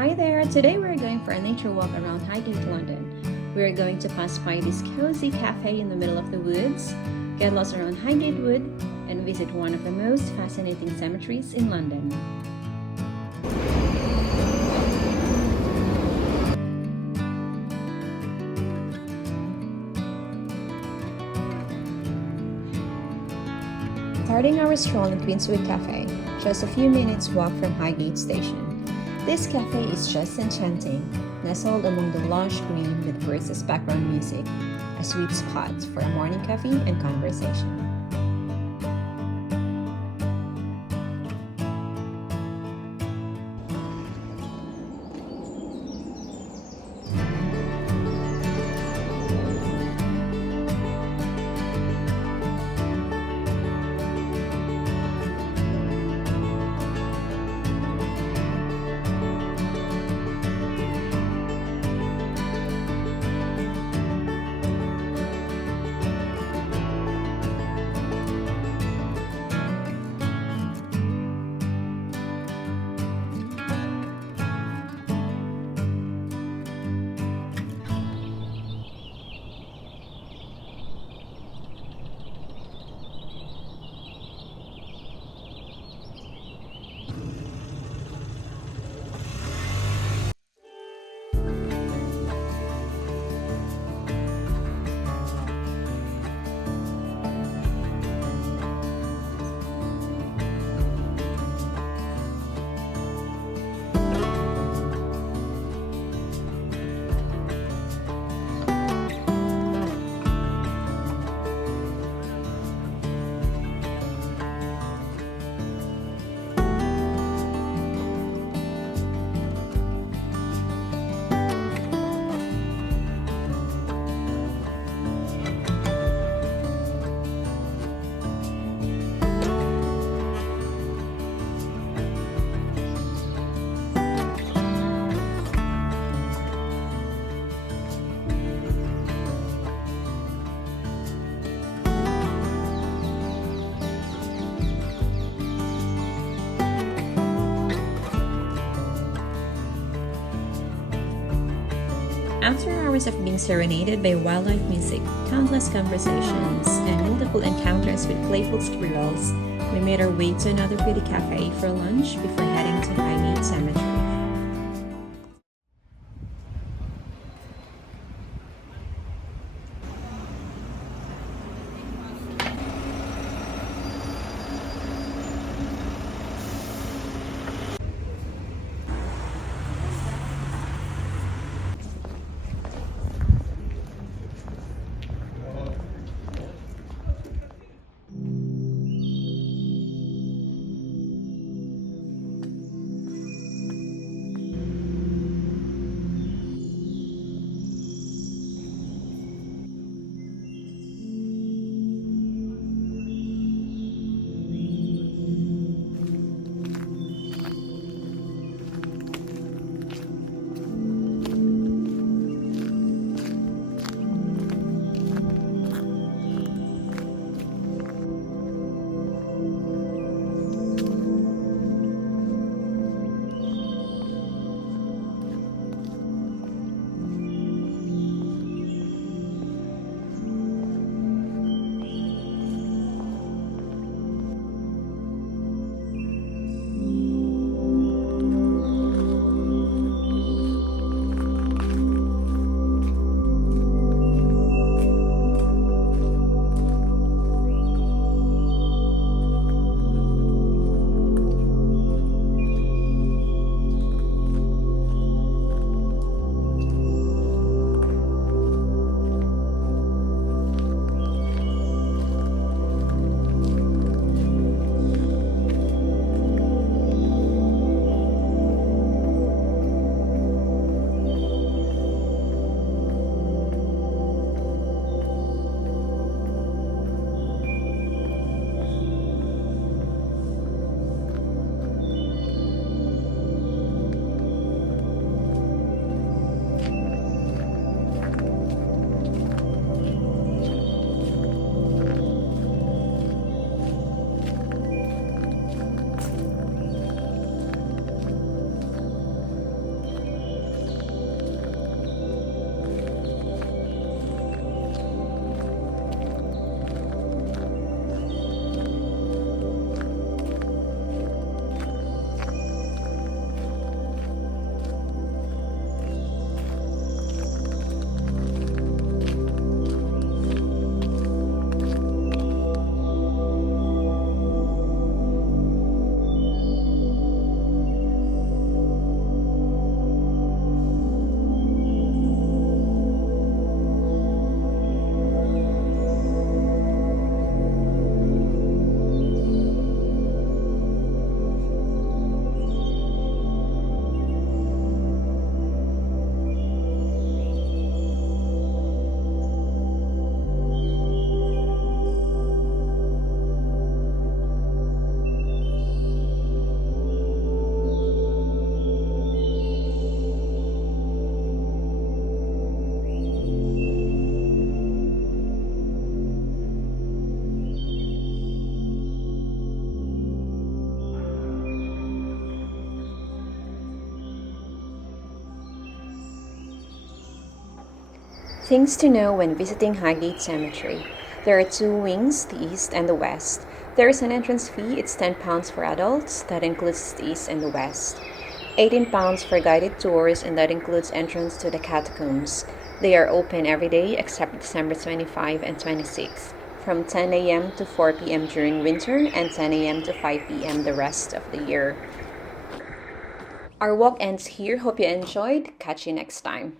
Hi there! Today we're going for a nature walk around Highgate, London. We're going to pass by this cozy cafe in the middle of the woods, get lost around Highgate Wood, and visit one of the most fascinating cemeteries in London. Starting our stroll in Queenswood Cafe, just a few minutes walk from Highgate Station. This cafe is just enchanting, nestled among the lush green with birds as background music, a sweet spot for a morning coffee and conversation. After hours of being serenaded by wildlife music, countless conversations, and multiple encounters with playful squirrels, we made our way to another pretty cafe for lunch before heading to Highgate Cemetery. Things to know when visiting Highgate Cemetery. There are two wings, the east and the west. There is an entrance fee, it's £10 for adults, that includes the east and the west. £18 for guided tours, and that includes entrance to the catacombs. They are open every day except December 25 and 26, from 10 a.m. to 4 p.m. during winter and 10 a.m. to 5 p.m. the rest of the year. Our walk ends here. Hope you enjoyed. Catch you next time.